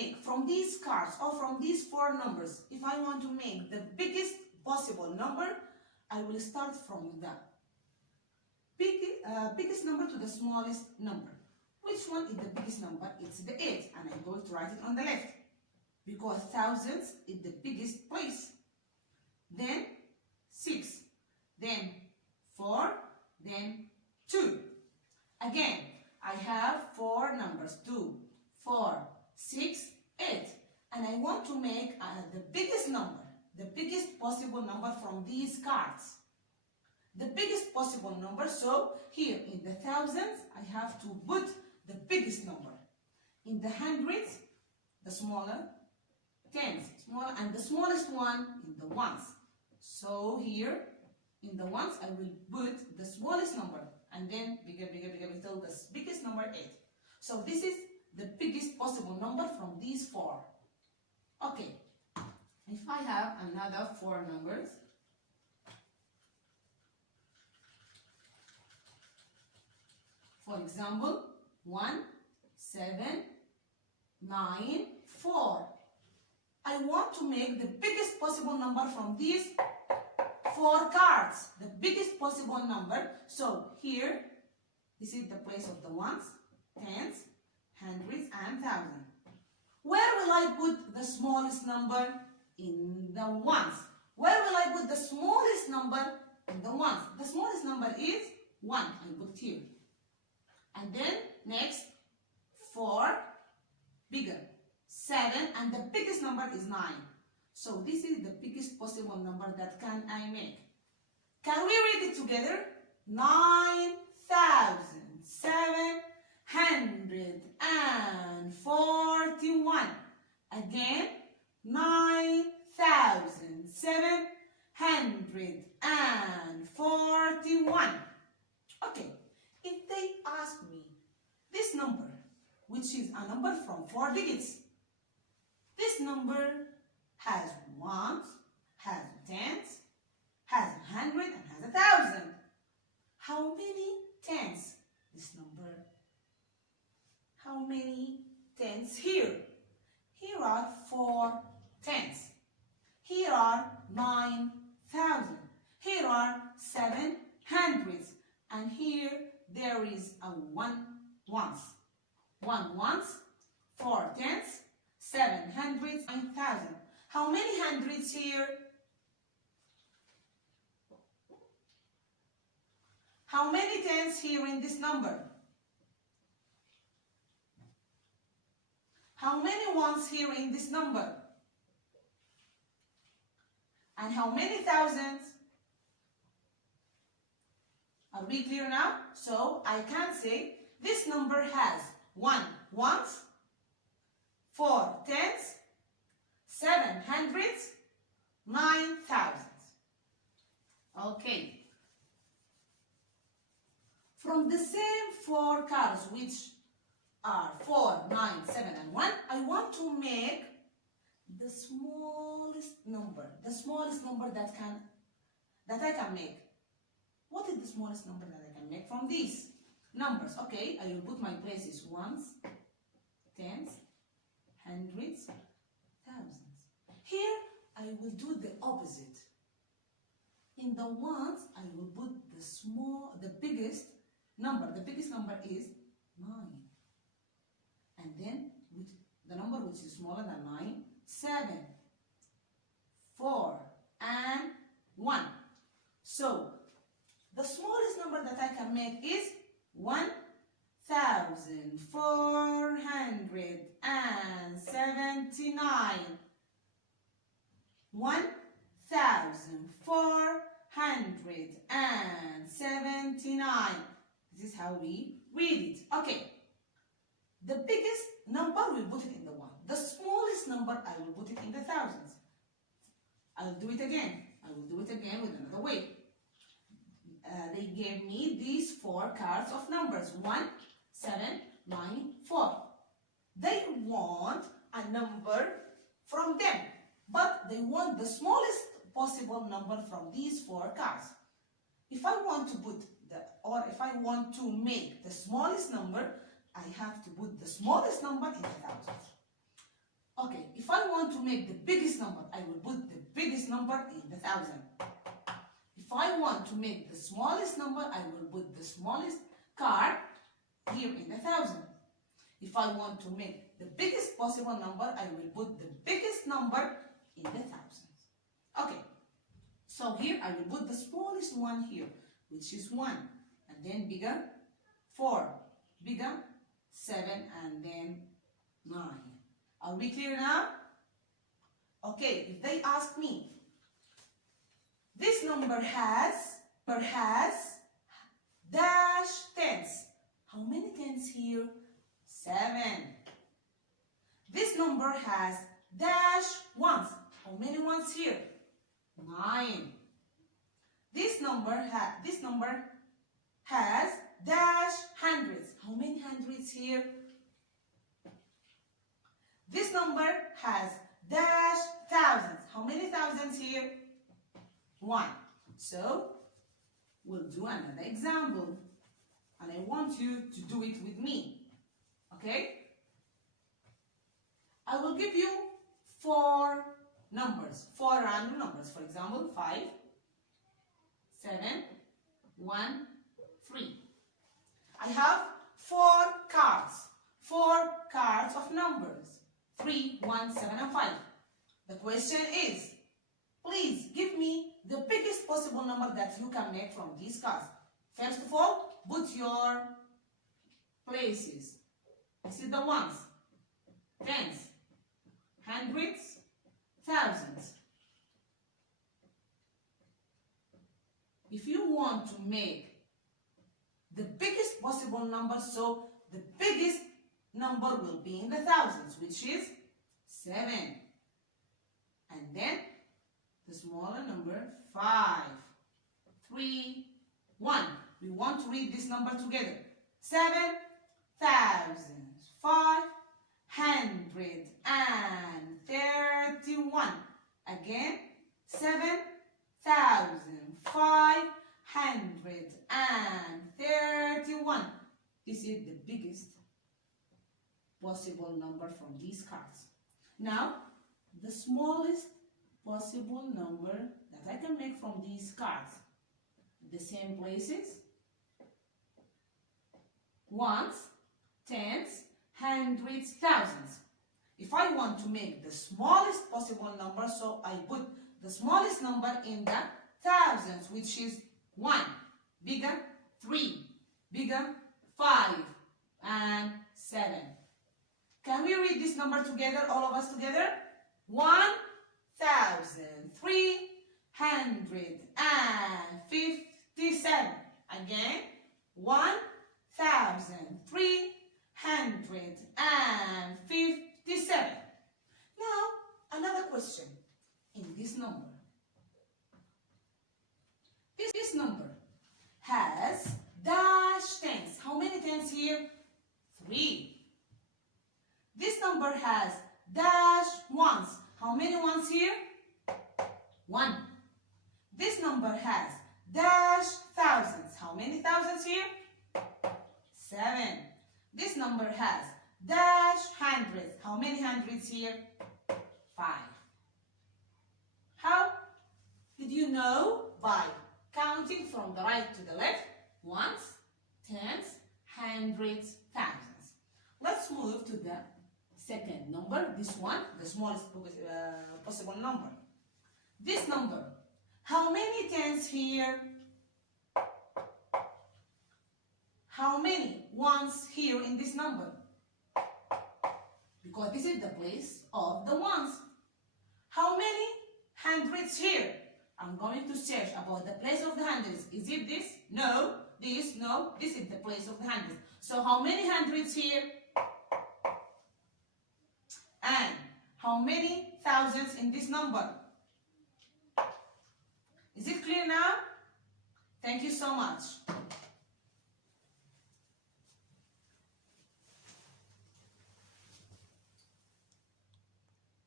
make from these cards or from these four numbers, if I want to make the biggest possible number, I will start from the biggest number to the smallest number. Which one is the biggest number? It's the 8, and I'm going to write it on the left because thousands is the biggest place. Then 6, then 4, then 2. Again, I have four numbers, 2, 4, 6, 8, and I want to make the biggest number, the biggest possible number from these cards. The biggest possible number, so here in the thousands, I have to put the biggest number. In the hundreds, the smaller, tens, smaller, and the smallest one in the ones. So here, in the ones, I will put the smallest number, and then bigger, bigger, bigger, until the biggest number 8. So this is the biggest possible number from these four. Okay, if I have another four numbers, for example, 1, 7, 9, 4. I want to make the biggest possible number from these four cards, the biggest possible number. So here, this is the place of the ones, tens, hundreds, and thousand. Where will I put the smallest number? In the ones. Where will I put the smallest number? In the ones. The smallest number is 1. I put it here. And then next, 4, bigger, 7, and the biggest number is 9. So this is the biggest possible number that can I make. Can we read it together? 9,741. Again, 9,741. Okay, if they ask me this number, which is a number from 4 digits, this number has ones, has tens, has 100, and has 1,000. How many tens? This number. How many tens here? Here are 4 tens. Here are 9,000. Here are 7 hundreds. And here there is a 1 ones. 1 ones, 4 tens, 7 hundreds, 9,000. How many hundreds here? How many tens here in this number? How many ones here in this number? And how many thousands? Are we clear now? So I can say this number has 1 ones, 4 tens, 7 hundreds, 9 thousands. Okay. From the same 4 cards, which are 4, 9, 7, and 1, I want to make the smallest number that I can make. What is the smallest number that I can make from these numbers? Okay, I will put my places: ones, tens, hundreds, thousands. Here I will do the opposite. In the ones, I will put the biggest number. The biggest number is 9. And then with the number which is smaller than 9, 7, 4, and 1. So the smallest number that I can make is 1,479. 1,479. This is how we read it. Okay. The biggest number, we'll put it in the 1. The smallest number, I will put it in the thousands. I'll do it again. I will do it again with another way. They gave me these 4 cards of numbers: 1, 7, 9, 4. They want a number from them, but they want the smallest possible number from these 4 cards. If I want to if I want to make the smallest number, I have to put the smallest number in the thousands. Okay, if I want to make the biggest number, I will put the biggest number in the thousand. If I want to make the smallest number, I will put the smallest card here in the thousand. If I want to make the biggest possible number, I will put the biggest number in the thousands. Okay, so here I will put the smallest one here, which is 1, and then bigger 4, bigger 7, and then 9. Are we clear now? Okay, if they ask me, this number has dash tens. How many tens here? 7. This number has dash ones. How many ones here? 9. This number has dash hundreds. How many hundreds here? This number has dash thousands. How many thousands here? 1. So, we'll do another example. And I want you to do it with me. Okay? I will give you 4 numbers, 4 random numbers. For example, 5, 7, 1, 3. I have 4 cards of numbers. 3, 1, 7, and 5. The question is, please give me the biggest possible number that you can make from these cards. First of all, put your places. This is the ones, tens, hundreds, thousands. If you want to make the biggest possible number, so the biggest number will be in the thousands, which is 7. And then the smaller number, 5, 3, 1. We want to read this number together. 7,531. Again, 7,531. This is the biggest possible number from these cards. Now, the smallest possible number that I can make from these cards. The same places. Ones, tens, hundreds, thousands. If I want to make the smallest possible number, so I put the smallest number in the thousands, which is 1, bigger 3, bigger 5, and 7. Can we read this number together, all of us together? 1,357. Again, 1,357. Now, another question in this number. This number has dash tens. How many tens here? 3. This number has dash ones. How many ones here? 1. This number has dash thousands. How many thousands here? 7. This number has dash hundreds. How many hundreds here? 5. How did you know? By counting from the right to the left. Ones, tens, hundreds, thousands. Let's move to the second number. This one, the smallest possible number. This number. How many tens here? How many ones here in this number? Because this is the place of the ones. How many hundreds here? I'm going to search about the place of the hundreds. Is it this? No. This? No. This is the place of the hundreds. So how many hundreds here? And how many thousands in this number? Is it clear now? Thank you so much.